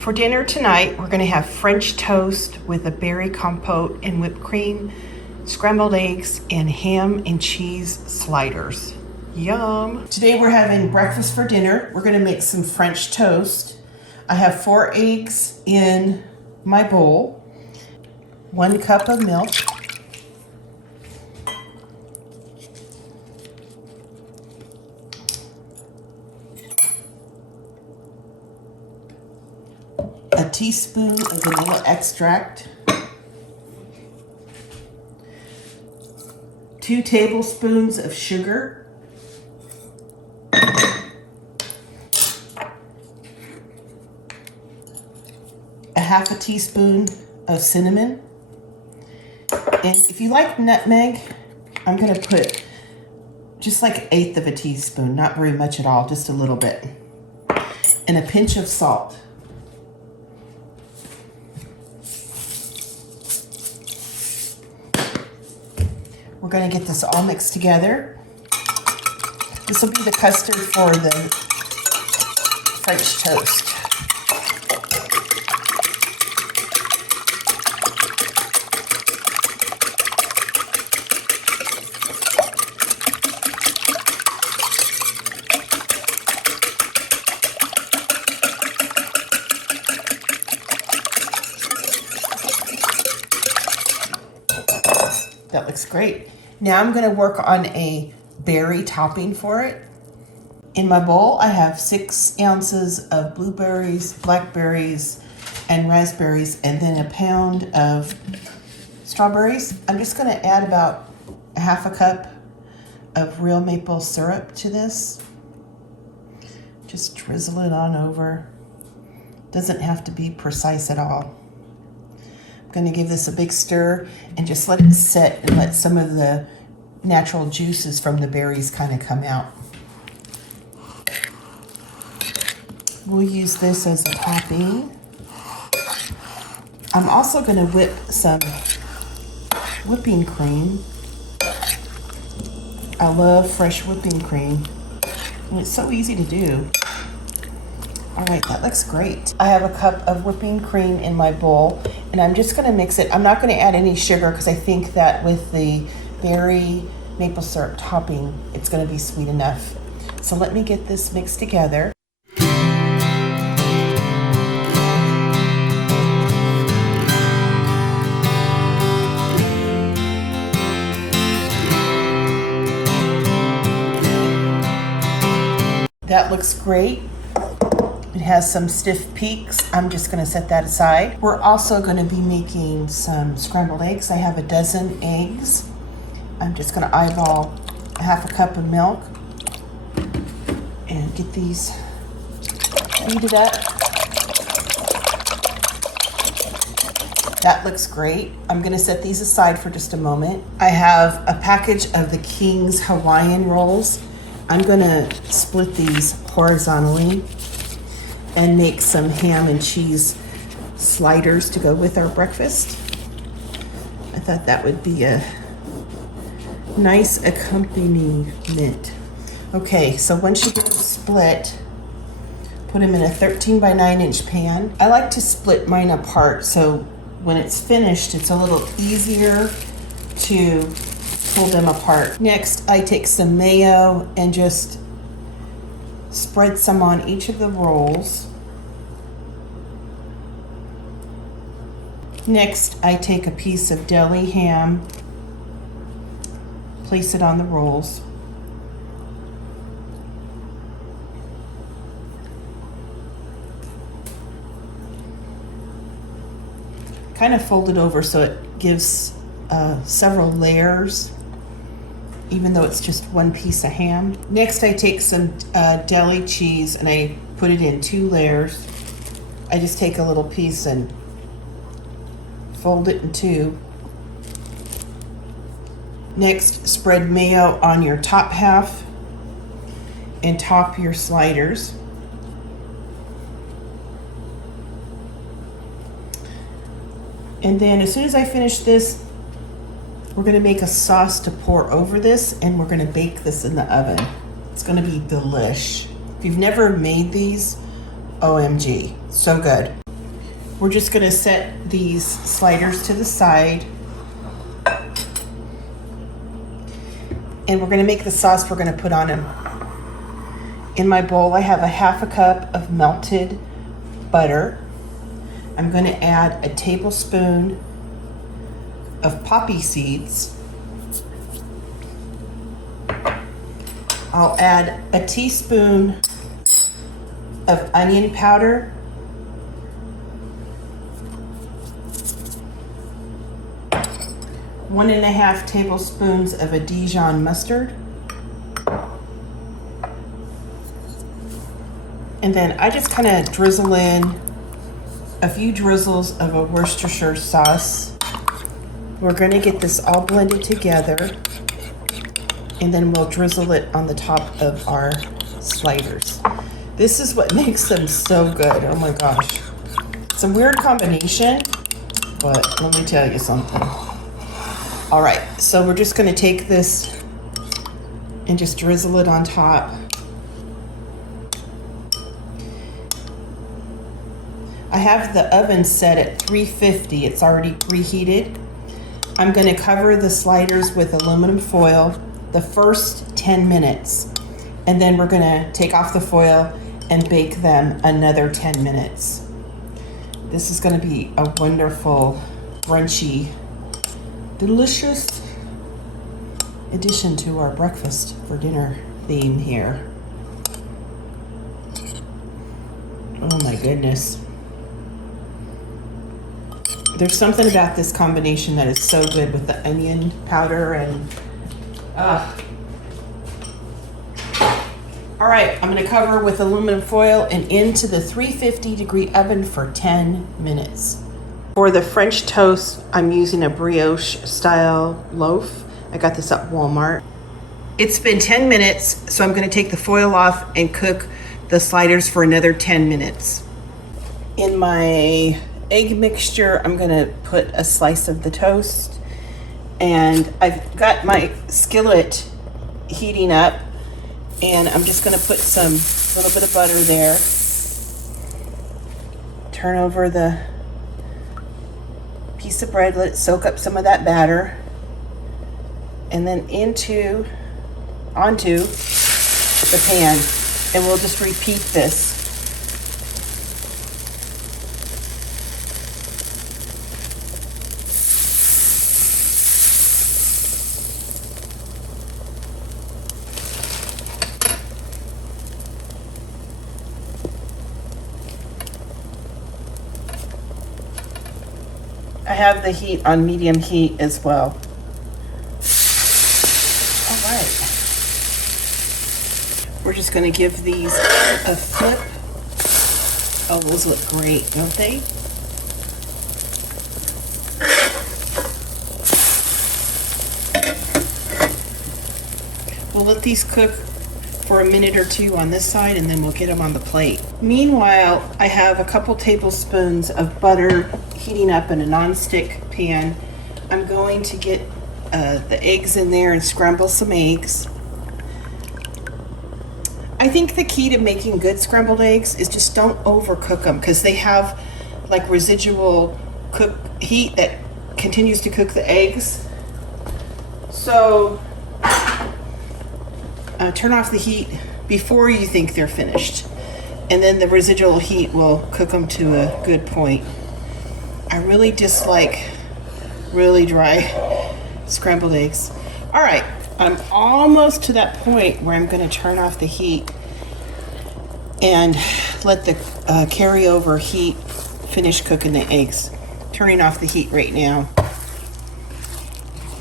For dinner tonight, we're going to have French toast with a berry compote and whipped cream, scrambled eggs, and ham and cheese sliders. Yum! Today we're having breakfast for dinner. We're going to make some French toast. I have 4 eggs in my bowl, 1 cup of milk, a teaspoon of vanilla extract, 2 tablespoons of sugar, a half a teaspoon of cinnamon, and if you like nutmeg, I'm going to put just like 1/8 of a teaspoon, not very much at all, just a little bit, and a pinch of salt. We're going to get this all mixed together. This will be the custard for the French toast. That looks great. Now I'm going to work on a berry topping for it. In my bowl, I have 6 ounces of blueberries, blackberries, and raspberries, and then a pound of strawberries. I'm just going to add about a half a cup of real maple syrup to this. Just drizzle it on over. Doesn't have to be precise at all. I'm going to give this a big stir and just let it sit and let some of the natural juices from the berries kind of come out. We'll use this as a topping. I'm also going to whip some whipping cream. I love fresh whipping cream, and it's so easy to do. All right, that looks great. I have a cup of whipping cream in my bowl, and I'm just gonna mix it. I'm not gonna add any sugar because I think that with the berry maple syrup topping, it's gonna be sweet enough. So let me get this mixed together. That looks great. It has some stiff peaks. I'm just going to set that aside. We're also going to be making some scrambled eggs. I have a dozen eggs. I'm just going to eyeball a half a cup of milk and get these heated up. That looks great. I'm going to set these aside for just a moment. I have a package of the King's Hawaiian rolls. I'm going to split these horizontally and make some ham and cheese sliders to go with our breakfast. I thought that would be a nice accompaniment. Okay, so once you get them split, put them in a 13 by 9 inch pan. I like to split mine apart so when it's finished, it's a little easier to pull them apart. Next, I take some mayo and just spread some on each of the rolls. Next, I take a piece of deli ham, place it on the rolls. Kind of fold it over so it gives several layers, even though it's just one piece of ham. Next, I take some deli cheese and I put it in 2 layers. I just take a little piece and fold it in 2. Next, spread mayo on your top half and top your sliders. And then as soon as I finish this, we're going to make a sauce to pour over this, and we're going to bake this in the oven. It's going to be delish. If you've never made these, OMG, so good. We're just gonna set these sliders to the side. And we're gonna make the sauce we're gonna put on them. In my bowl, I have a 1/2 cup of melted butter. I'm gonna add a tablespoon of poppy seeds. I'll add a teaspoon of onion powder. One and a half tablespoons of a Dijon mustard. And then I just kind of drizzle in a few drizzles of a Worcestershire sauce. We're going to get this all blended together, and then we'll drizzle it on the top of our sliders. This is what makes them so good. Oh my gosh. It's a weird combination, but let me tell you something. All right, so we're just gonna take this and just drizzle it on top. I have the oven set at 350. It's already preheated. I'm gonna cover the sliders with aluminum foil the first 10 minutes, and then we're gonna take off the foil and bake them another 10 minutes. This is gonna be a wonderful, brunchy, delicious addition to our breakfast for dinner theme here. Oh my goodness. There's something about this combination that is so good with the onion powder and All right, I'm gonna cover with aluminum foil and into the 350-degree oven for 10 minutes. For the French toast, I'm using a brioche style loaf. I got this at Walmart. It's been 10 minutes, so I'm gonna take the foil off and cook the sliders for another 10 minutes. In my egg mixture, I'm gonna put a slice of the toast, and I've got my skillet heating up, and I'm just gonna put some little bit of butter there. Turn over the piece of bread, let it soak up some of that batter, and then onto the pan, and we'll just repeat this. I have the heat on medium heat as well. All right. We're just going to give these a flip. Oh, those look great, don't they? We'll let these cook for a minute or two on this side, and then we'll get them on the plate. Meanwhile, I have a couple tablespoons of butter heating up in a non-stick pan. I'm going to get the eggs in there and scramble some eggs. I think the key to making good scrambled eggs is just don't overcook them, because they have like residual heat that continues to cook the eggs. So turn off the heat before you think they're finished, and then the residual heat will cook them to a good point. I really dislike really dry scrambled eggs. All right, I'm almost to that point where I'm going to turn off the heat and let the carryover heat finish cooking the eggs. Turning off the heat right now.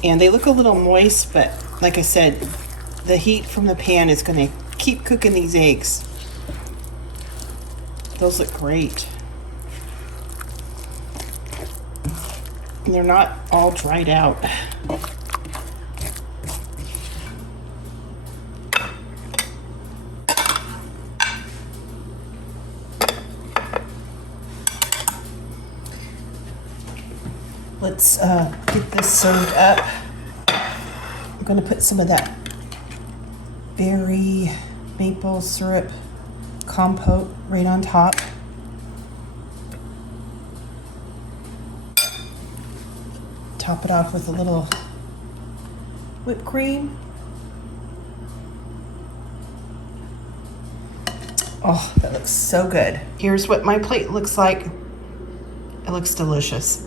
And they look a little moist, but like I said, the heat from the pan is going to keep cooking these eggs. Those look great. And they're not all dried out. Let's get this served up. I'm going to put some of that berry maple syrup compote right on top. top it off with a little whipped cream. Oh, that looks so good. Here's what my plate looks like. It looks delicious.